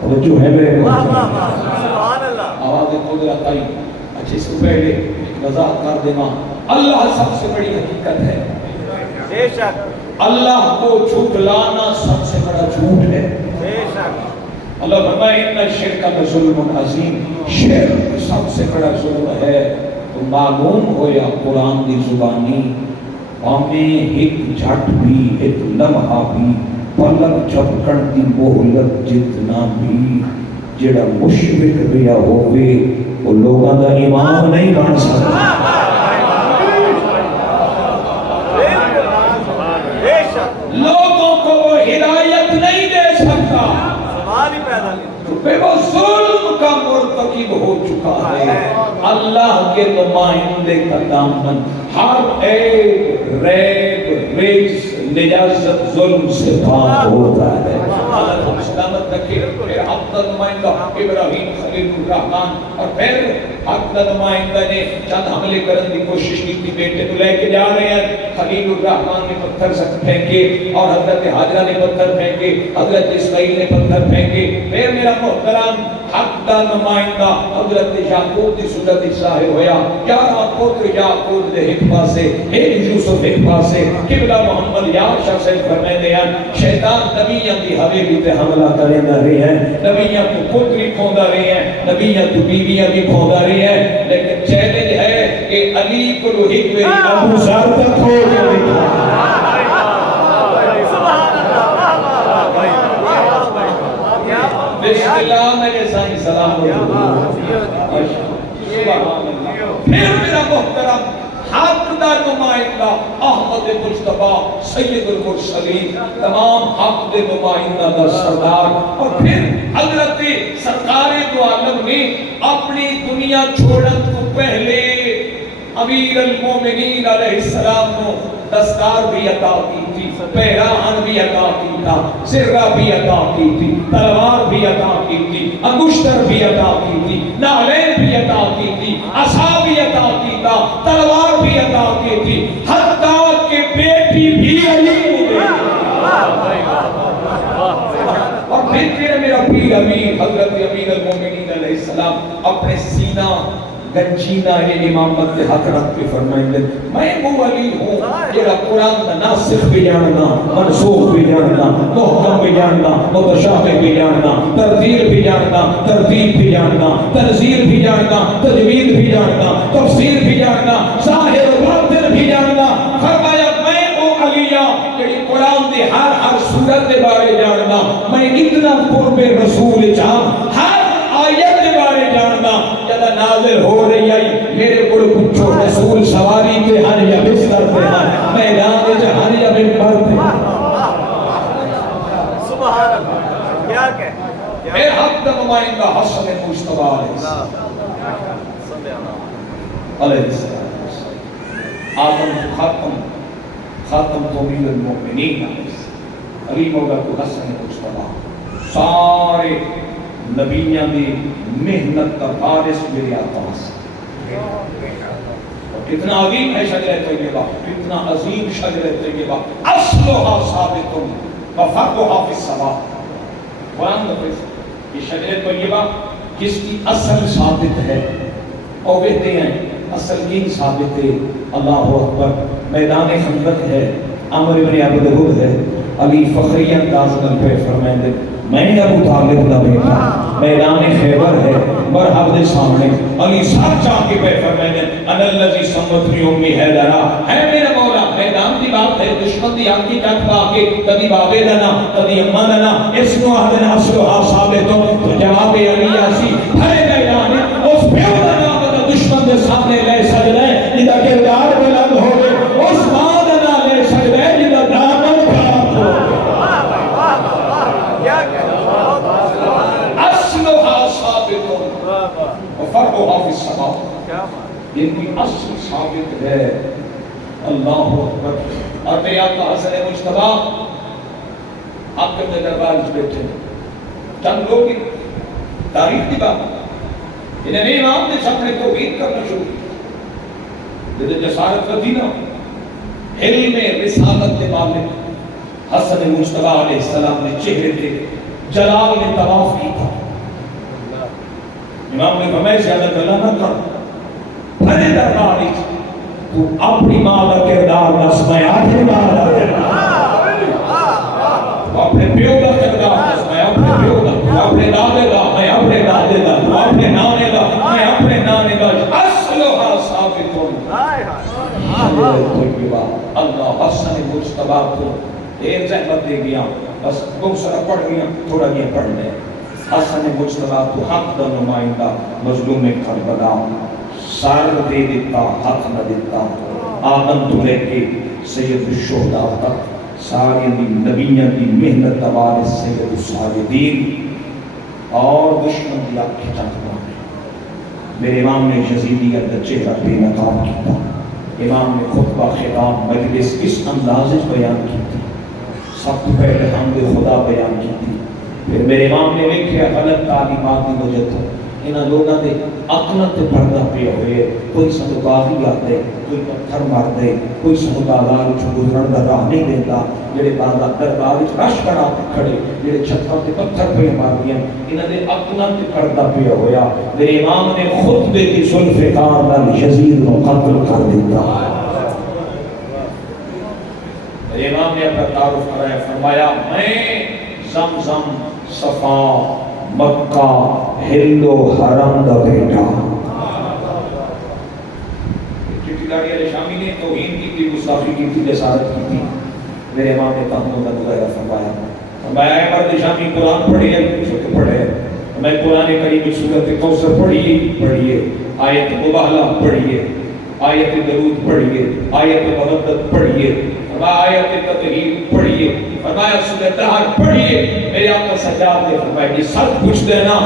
توجہ ہے میرے کو؟ سبحان اللہ. آواز قدرت آئی. اچھا اس کو پہلے ایک وضاحت کر دینا، اللہ سب سے بڑی حقیقت ہے. بے شک اللہ کو جھٹلانا سب سے بڑا جھوٹ ہے. بے شک. اللہ فرمائے ان الشرک لظلم عظیم، شرک سب سے بڑا ظلم ہے. تو معلوم ہویا قرآن دی زبانی ہمیں ایک جھٹ بھی ایک لمحہ بھی پلک جھپکن دی مہلت جتنا بھی جڑا مشرک رہا ہوئے وہ لوگاں دا امام نہیں بن سکتا. بے شک لوگوں کو وہ ہدایت نہیں دے سکتا سبحان ہی پیدا نہیں. بے وہ ظلم کا مرتکب ہو چکا ہے. اللہ کے نمائندے کا دامن ہر عیب ریب رجس نجاست ظلم سے پاک ہوتا ہے. اللہ کو سلامت رکھے. پھر حق کا نمائندہ ابراہیم خلیل الرحمن، اور پھر حق کا نمائندہ نے چند حملے کرنے کی کوشش کی تھی، بیٹے کو لے کے جا رہے ہیں، خلیل الرحمن نے پتھر پھینکے اور حضرت حاجرہ نے پتھر پھینکے، حضرت اسماعیل نے پتھر پھینکے. پھر میرا محترم حق کا نمائندہ حضرت یعقوب کی صورت ظاہر ہویا. 11 پتر یعقوب دے ایک پاسے، ایک یوسف ایک پاسے، قبلہ محمد یا شخص فرمائے ہیں شیطان نبیوں کی حویلی تے حملہ کرے نہ رہے ہیں، نبیوں کو پتری کھوندا رہے ہیں، نبیوں کو بیویاں بھی کھوندا رہے ہیں. لیکن چیلنج ہے کہ علی کو روحیت میں ابو ذر تک ہو گیا. بسم اللہ میرے سائیں سلام علیکم. پھر میرا محترم حق دا نمائندہ احمد مصطفیٰ سید المرسلین، تمام حق دے نمائندہ دا سردار. اور پھر حضرت سرکار دو عالم نے اپنی دنیا چھوڑن کو پہلے امیر المومنین علیہ السلام کو دستار بھی عطا کی تھی، پیراہن بھی عطا کی تھا، سرہ بھی عطا کی تھی، تلوار بھی عطا کی تھی، انگشتر بھی عطا کی تھی، نالین بھی عطا کی تھی، عصا بھی عطا کی تھا، تلوار بھی عطا کی تھی، حتیٰ کہ بیٹی بھی علی کو دے. اور پھر میرا پیر امیر حضرت امیر المومنین علیہ السلام اپنے سینہ گنجینہ امامت کے حق رکھ کے فرمائیں گے میں وہ ولی ہوں جڑا قرآن کا ناسخ بھی جاننا، منسوخ بھی جاننا، محکم بھی جاننا، متشابہ بھی جاننا، ترتیل بھی جاننا، ترتیب بھی جاننا، تنزیل بھی جاننا، تجوید بھی جاننا، تفسیر بھی جاننا، ظاہر و باطن بھی جاننا. فرمایا میں وہ علیہ جڑی قرآن دی ہر سورت کے بارے جاننا، میں اتنا قرب رسول چاہم ہر آیت کے بارے جاننا. جب نازل ہو رہی آئی میرے کو پوچھو رسول سواری پہ ہر یا بستر پہ ہر میدان ہر یا ممبر پہ. سبحان اللہ. کیا کہ اے حق کا نمائندہ حسن مصطفیٰ علیہ السلام، آدم خاتم امیر المؤمنین علی مولا کو حسن مصطفیٰ سارے نبیوں دی محنت کا بارش میرے عطاس. کتنا عظیم ہے شجرہ طیبہ، کتنا عظیم شجرہ طیبہ، اصلھا ثابت وفرعھا فی السماء. قرآن لفظ یہ شجرہ طیبہ جس کی اصل ثابت ہے اور کہتے ہیں اصل کی ثابت ہے. اللہ اکبر. میدان خندق ہے، عمر بن عبد الہد ہے، علی فخری انداز میں فرمائیں گے میں ابو طالب کا بیٹا، میدان خیبر ہے، مرحب دے سامنے علی صاحب چاہ کے پہ فرمائے انا الذی سمتنی امی حیدرہ ہے میرا مولا میدان دی بات ہے دشمن دی آنکھی ٹک پا کے کبھی بابے دنا کبھی اما دنا اس کو احدن اصلحا ثابتوں تو جواب علی آسی ہرے میدان اس پیو دا نام دا دشمن دے سامنے لے سجدے جدا کردار بلند ہو گئے اس ماں دا لے سجدے جدا دامن خراب ہو اصلحا ثابتوں وفرعها فی السماء ان کی اصل ثابت ہے اللہ اکبر اور میرے آقا حسن مجتبی آپ کے دربار میں بیٹھے چند لوگ تاریخ کی بات انہیں نہیں امام نے سامنے توحید کرنا شروع کیا جب جسارت ودی نہ علم رسالت کے مالک حسن مجتبی علیہ السلام نے چہرے پہ جلال نے طواف کی تھا امام نے فرمایا زیادہ گلا نہ کر بھرے دربار تو اپنی ماں کا کردار دس میں آدھے ماں کا کردار اپنے پیو کا کردار دس میں اپنے پیو کا اپنے دادے کا میں اپنے دادے کا اپنے نانے کا میں اپنے نانے کا اصلحا ثابتون اللہ حسن مجتبی کو ایک زحمت دے گیا بس بہت سارا پڑھ گیا تھوڑا گیا پڑھ لے حسن مجتبی کو حق دا نمائندہ مظلوم کربلا سار دے دیتا حق نہ دیتا آدم تو لے کے سید الشہداء تک سارے نبیوں کی محنت دوار سید الساجدین اور دشمن کی آنکھ کھچاتا میرے امام نے یزیدیت کا چہرہ بے نقاب کیا امام نے خطبہ خطاب مجلس کس انداز بیان کی تھی سب تو پہلے حمد خدا بیان کی تھی پھر میرے امام نے دیکھا غلط تعلیمات کی وجہ سے انہاں لوگاں دے عقل تے پردہ پیا ہوئے کوئی سنو باغی آتے کوئی پتھر مار دے کوئی سنو بازار وچ گزرن دا راہ نہیں دیندا جڑے بازار دربار وچ رش کرا کے کھڑے جڑے چھتاں تے پتھر پہ مار دیاں انہاں دے عقل تے پردہ پیا ہویا میرے امام نے خطبے کی ذوالفقار نال یزید نو قتل کر دیتا میرے امام نے اپنا تعارف کرایا فرمایا میں زمزم صفا مکہ ہندو حرم دا بیٹا چٹی داڑی علیہ شامی نے توہین کی تھی گستاخی کی تھی جسارت کی تھی میرے امام نے تحمل کا مظاہرہ فرمایا فرمایا اے مرد شامی قرآن پڑھے ہے پڑھے میں قرآن کریم کی سورۃ کوثر پڑھیے آیت مباہلہ پڑھیے آیت درود پڑھیے آیت مودت پڑھیے آیت تطہیر پڑھیے فرمایا سورہ دہر پڑھیے میرے آقا سجاد نے فرمایا یہ سب کچھ دینا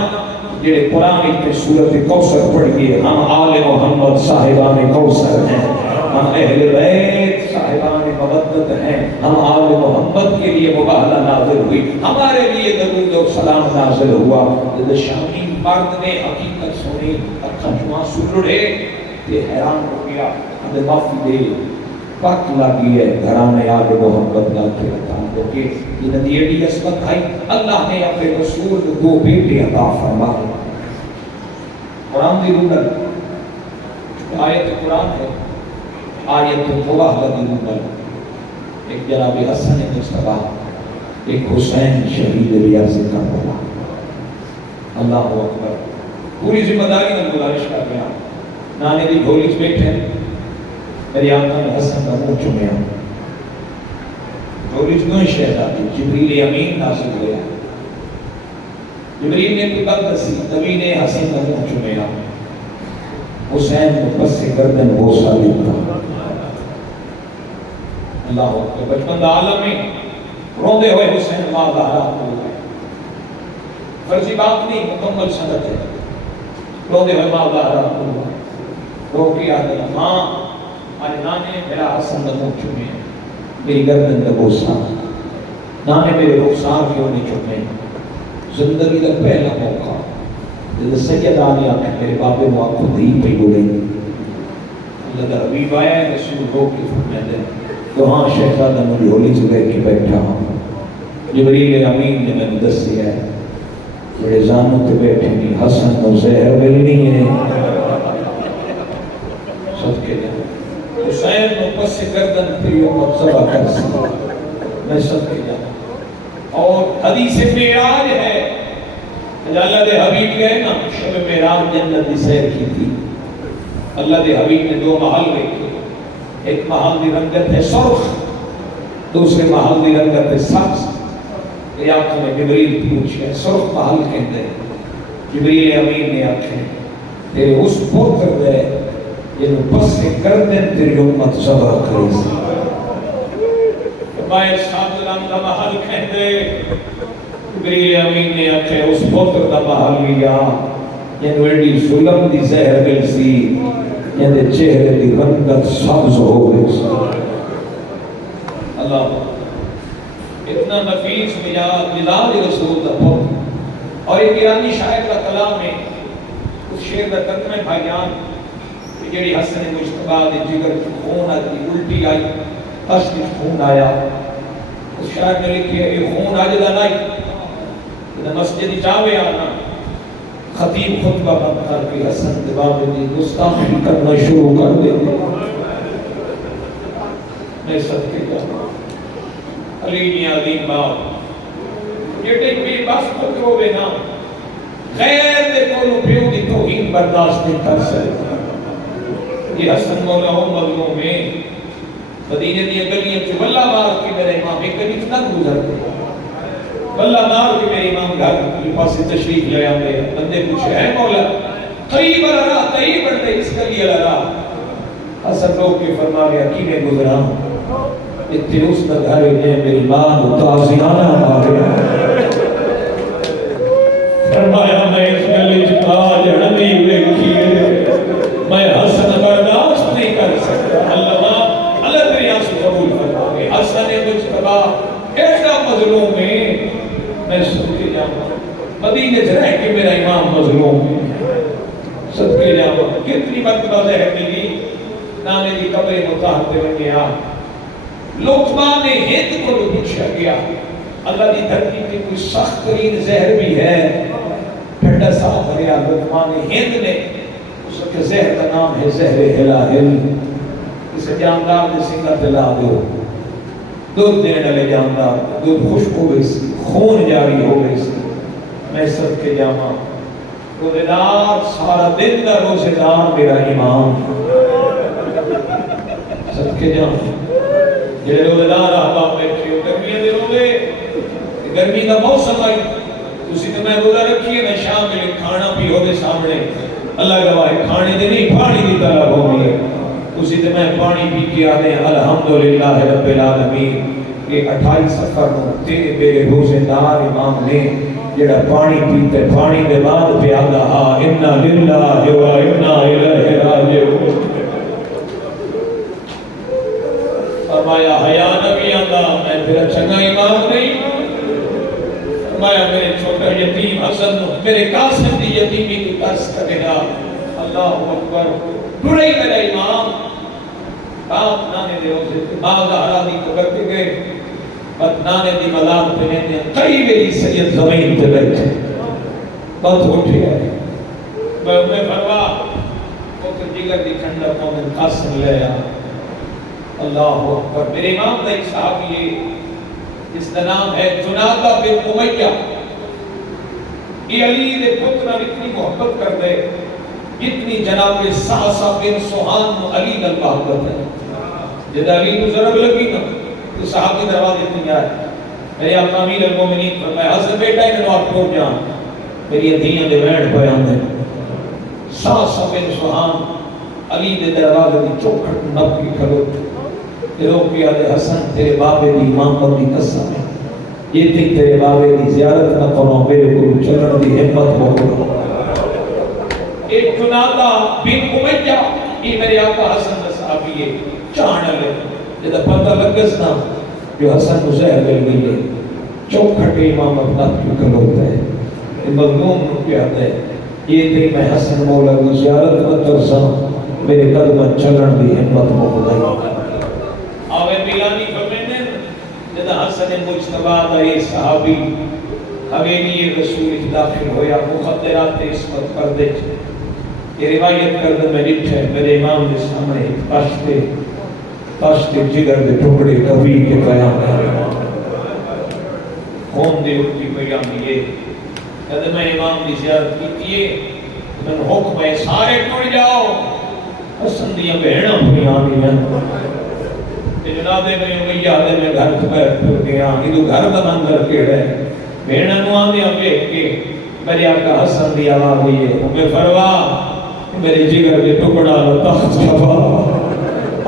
جڑے قرآن کی سورۃ کوثر پڑھیے ہم آل محمد صاحبان کوثر ہیں ہم اہل بیت صاحبان مودت ہیں ہم آل محمد کے لیے مباہلہ نازل ہوئی ہمارے لیے درود و سلام نازل ہوا جب شامی مرد نے حقیقت سنی اکھاں چوں آنسو لڑے تے حیران ہو گیا تے معافی دے پک لگی ہے گھرانے آل محمد نہ کے کہ یہ ندیڑی عصمت آئی اللہ نے اپنے رسول دو بیٹے عطا فرمائے قرآن دی رونل آیت قرآن ہے آیت مباہلہ دی رونل ایک جناب حسن مجتبی ایک حسین شہید ریاض کربلا اللہ اکبر پوری ذمہ داری میں گزارش کر رہا نانے دی گھولی چ بیٹھے میری آقا نے حسن کا منہ چومیا گھولی چ کوئی شہزادی جبریل امین نازل ہوا جبریل نے کوئی بات دسی نبی نے حسن کا منہ چومیا حسین کو پس سے گردن بوسہ دیتا اللہ اکبر بچپن دا عالم میں روندے ہوئے حسین ماذا رات ہوئے فرضی بات نہیں مکمل سند ہے روندے ہوئے ماذا رات ہوئے رو کے آدھے ماں آج نانے میرا حسن کا منہ چومے میری گردن کا بوسہ نانے میرے رخسار کیوں نہیں چومے زندگی کا پہلا موقع جب سیدہ نے آکے میرے بابے کو آپ کو دی پہ بولے اللہ کا حبیب آیا ہے رسول رو کی فرمائے تو ہاں شہزادہ مجھے ہولی سے بیٹھ کے بیٹھا ہوں جبریل امین نے میں دس دیا ہے بڑے زانوں کے بیٹھے نہیں حسن و زہر ملنی ہے سب کے جانا حسین کو پس گردن پریوں مبصبہ کر سکتا میں سب کے جانا اور حدیث معراج ہے اللہ دے حبیب گئے نا شب معراج جنت دی سیر کی تھی. اللہ دے حبیب نے دو محل دیکھے. ایک محل دی رنگت ہے سرخ, دوسرے محل دی رنگت ہے سبز. یہ آنکھوں میں جبریل پوچھے سرخ محل کہتے ہیں. جبریل امین نے آنکھیں تیرے اس پوتر دے جنہوں پس سے گردن تیری امت صبر کری سی. فرمایا سابلان دا محل کہتے جبریل امین نے آنکھیں اس پوتر دا محل لیا جنہوں ایڈی ظلم دی زہر مل سی جنہوں چہرے دی رنگت سبز ہو گئی سی. اللہ اتنا نفیس مزاج رسول دا پوتر. اور ایک ایرانی شاعر کا کلام ہے, اس شعر کا ترجمہ بھائیان کہ جڑی حسن مجتبیٰ دے جگر کی خون آتی الٹی آئی قصد خون آیا. اس شاعر نے لکھی ہے یہ خون آجدہ نہیں مسجد جاوے آنا. خطیب خطبہ بند کر کے حسن دبابے دی گستاخی کرنا شروع کر دے. میں صدقے جانا علی نے عظیم بات جیٹے بھی بس خود ہوئے نا غیر دے کولو پیو دی توہین برداشت نہیں کر سکتا. یہ حسن مولا ہو مظلوم میں مدینے دی گلیاں چ واللہ مار کے میرے امام ایک کبھی نہ گزرتے. واللہ مار کے میرے امام گھر کے پاس تشریف لے آتے بندے پوچھے ہے مولا قریب رہا قریب بڑھتے اس گلی رہا. حسن لوگ کے فرما گیا کی میں گزرا اتنے اس کا گھر ہے میری ماں تازیانہ مارے. فرمایا میں اس گلی چکا جڑنی دیکھی میں حسن برداشت نہیں کر سکتا. اللہ تیری آنسو قبول فرما گے. حسن مجتبیٰ ایسا مظلوم ہے میں صدقے جاؤں مدینے سے رہ کے میرا امام مظلوم ہے. صدقے جاؤں کتنی مرتبہ زہر ملی نانے کی قبر متحد میں گیا. لقمان ہند کو بھی پوچھا گیا اللہ کی دھرتی میں کوئی سخت ترین زہر بھی ہے. ٹھنڈا صاف گیا لقمان ہند نے اس کے زہر کا نام ہے زہر ہلاہل. اسے جاندار نے سنگا دلا دو دودھ دینے لے جاندار دودھ خشک ہو گئی سی خون جاری ہو گئی سی. میں سب کے جامع روزے دار سارا دن دا روزے دار میرا امام. سب کے جامع جڑے روزے دار احباب بیٹھے ہو گرمیاں دے روزے گرمی کا موسم آئی تسی تو میں روزہ رکھیے میں شام میں کھانا پی ہو دے سامنے اللہ گواہ کھانے دے نہیں پانی دی طلب ہو گئی تسی تو میں پانی پی کے آدھے الحمدللہ رب العالمین. یہ 28 سفر نو تیرے میرے روزے دار امام نے جڑا پانی پیتے پانی دے بعد پیادہ انا للہ و انا الیہ راجعون. فرمایا حیا نبی آندا میں تیرا چنگا امام نہیں. فرمایا میرے چھوٹا یتیم حسن میرے قاسم دی یتیمی کی ترس کرے گا. اللہ اکبر ٹرے میرا امام. باپ نانے دے روزے ماں زہرا دی قبر پہ گئے بس نانے دی ملاد پہ لینے کئی میری سید زمین پہ بیٹھے بس اٹھے گئے. میں فرما وہ جگر دی ٹھنڈا مومن قاسم لے آ. اللہ اکبر. میرے امام دا ایک صحابی ہے جس کا نام ہے جنادہ بن امیہ. یہ علی دے پتر اتنی محبت کر دے جتنی جناب سعصہ بن سہان علی نال محبت ہے. جب علی کو ضرب لگی نا تو صحابی دروازے نہیں آئے. میرے آقا امیر المومنین فرمایا حسن بیٹا انہوں آپ کو جان میری دھیاں دے بیٹھ بیان دے. سعصہ بن سہان علی دے دروازے دی چوکھٹ نب کی کھلو رو کیا دے حسن تیرے بابے دی امامت دی قسم ہے یہ تھی تیرے بابے دی زیارت نہ کرو میرے کو چلن دی ہمت ہو. ایک جنادہ بن امیہ یہ میرے آقا حسن دا صحابی ہے چاہنے لے جدہ پتہ لگس نا جو حسن زہر مل گئی ہے چوکھٹ امامت نہ کیوں کھلوتا ہے مظلوم نو کیا ہے یہ تھی میں حسن مولا دی زیارت نہ ترسا میرے قدم چلن دی ہمت ہو. آوے میلانی فرمینے جدہ حسن مجتبیٰ دا یہ صحابی حویلی رسول داخل ہویا مخدرات اسمت پردے یہ روایت کردہ میں لکھے میرے امام نے سامنے پاشتے جگر دے ٹکڑے کبھی کے بیان ہے خون دے اٹھی بیان یہ جب میں امام کی زیارت کی ہے میں حکم ہے سارے ٹر جاؤ حسن دیا بہناں پڑی آنی ہیں جناب میں امیہ دے میں گھر پھر گیا یہ گھر کا منظر کیڑا ہے بہناں نو آنے دیکھ کے میرے آقا حسن دی آواز ہوئی ہے ہمیں فروا میرے جگر کے ٹکڑا تخت چھپا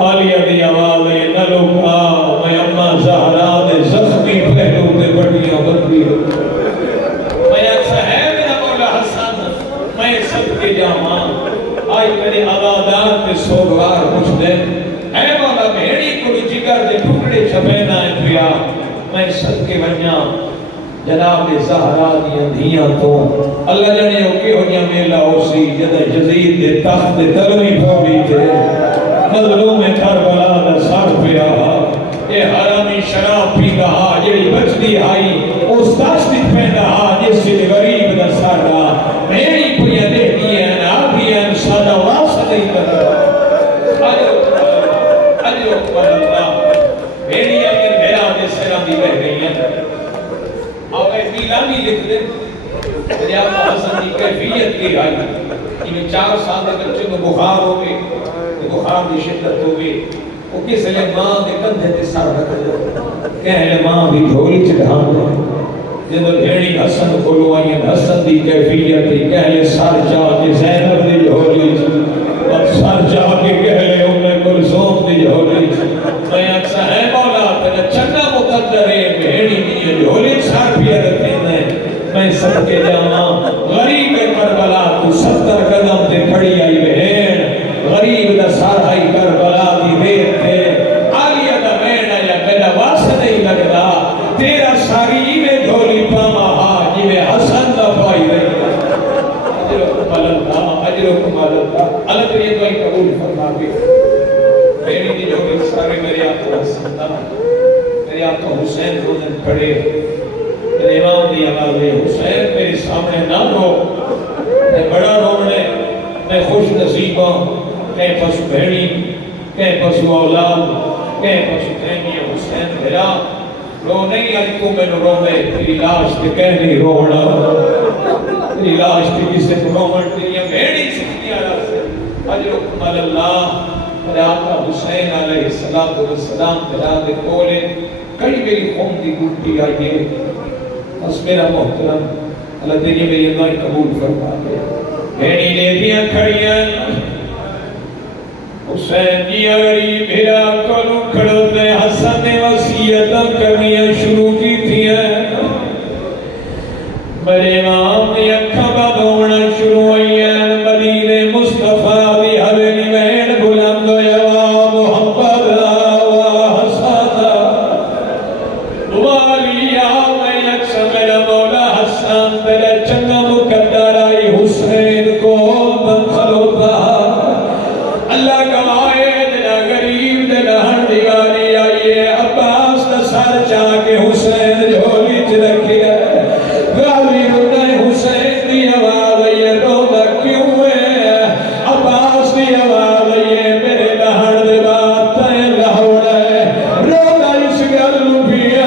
عالیہ دی آواز ہے نلو کا میں اماں زہرا دے زخمی پہلو دے بڑیاں بندی میں اکسا ہے میرا مولا حسن میں سب کے جامعہ آئی میرے عبادات پہ سوگوار کچھ دے اے مولا بہنی کو جگر دے ٹکڑے چھپینا ہے پیا میں سب کے بنیاں جناب زہرا دیا دھیاں تو اللہ جانے اوکے ہو جا میلا ہو سی جدہ جزید دے تخت دے تلوی پھوڑی تھے مظلوم کربلا دا سر پیا اے حرامی شراب پی رہا جڑی بچ دی آئی اس داشت پہ رہا جس سے غریب دا سر رہا میری پویا دے دیا نا دیا سادہ واسط ہی کر رہا اجو پر اللہ میری اگر میرا دے سرہ دی بہ گئی ہیں آپ ایک نیلامی لکھ دیں دریاب حسن کی کیفیت کی آئی انہیں 4 سال دے بچے کو بخار ہو گئے بخار دی شدت ہو گئی وہ کس لئے ماں دے کندھے تے سر رکھ دے کہلے ماں بھی دھولی چڑھان دے جب بھیڑی حسن کھولو آئی حسن دی کیفیت تھی کہلے سر جا کے زینب دی دھولی اور سر جا کے کہلے انہیں کلثوم دی دھولی میں اکسا ہے مولا تیرا چنگا مقدر ہے بھیڑی دی دھولی سر پیا رکھتے ہیں میں سب کے جامعہ غریب کربلا تو 70 قدم تے کھڑی آئی بہن غریب دا سارھائی کربلا دی دیر تھے آلیہ دا بہن آیا میرا واسط نہیں لگتا تیرا ساری میں دھولی پاما ہا جی میں حسن دا پائی رہی اجرکم اللہ اللہ تو یہ دعائی قبول فرما کے بہنی دی جو سارے میرے آقا حسن دا میرے آقا حسین روزن کھڑے میرے امام دی آواز ہے حسین میرے سامنے نہ رو میں بڑا رونے میں خوش نصیب ہوں کہیں پس بہنی کہیں پس اولاد کہیں پس تیمی حسین بھلا رو نہیں آئی تو میں رو میں تیری لاش کے کہہ نہیں رونا تیری لاش کے کسے رومن تیری بہنی سکتی آرہ سے اجرکم اللہ میرے آقا حسین علیہ السلام بھلا دے کولے کئی میری خون دی گھٹی آئیے بس میرا محترم اللہ تیری میری اللہ قبول فرما دے بہنی نے دیا کھڑیاں حسین جی اگری بھیرا کلو کھڑو دے حسن نے وسیعتاں کرنیاں شروع کی تھی ہیں میرے امام نے اکھا بد ہونا شروع ہوئی ہیں مدینے مصطفیٰ دی حویلی بہن بلند یا محمد و حسن والیا میں اکسا میرا مولا حسن تیرا چنگا مقدر آئی حسین کو دنخل ہوتا اللہ گوائے دنا غریب دنا ہن دیواری آئیے عباس دا سر چاہ کے حسین جھولی چ رکھی ہے غالی رنے حسین دی آواز آئیے رودا کیوں ہے عباس دی آواز آئیے میرے لہن دے بات تے لہوڑا ہے رودا اس گل پیا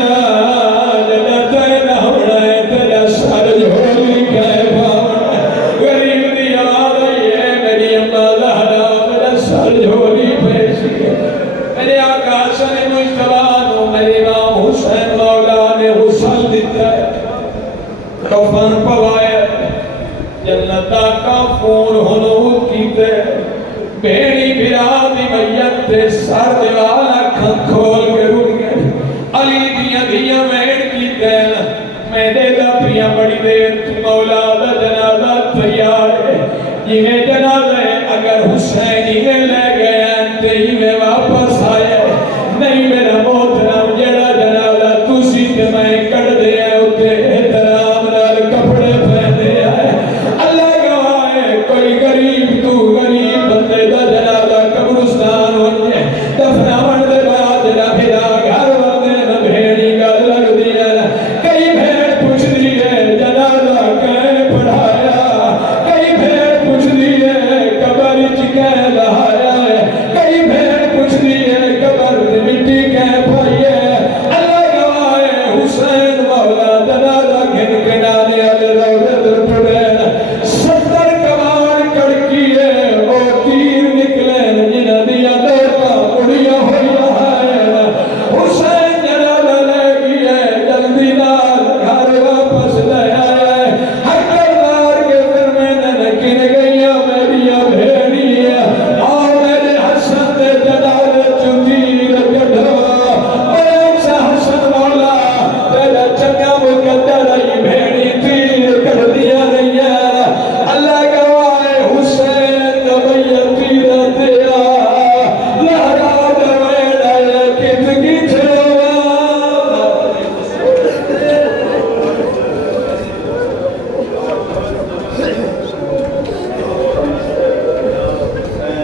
جدا تے لہوڑا ہے تیرا سر جھولی کہے پاوڑا غریب دی آواز آئیے میری اماں زہرا میرا سر جھولی پیسی میرے آقا حسن مجتبہ میرے امام حسین مولا نے غسل دیتا ہے کفن پوائے جنتا کا فون ہنود کیتے بہنی بھرا دی میت تے سر دیوالا کھن کھول کے رک گئے علی دیا دیا میڈ کیتے میں دے دا پیا بڑی دیر تو مولا دا جنازہ تیار ہے یہ جنازہ اگر حسین ہی میں لے گئے تے ہی میں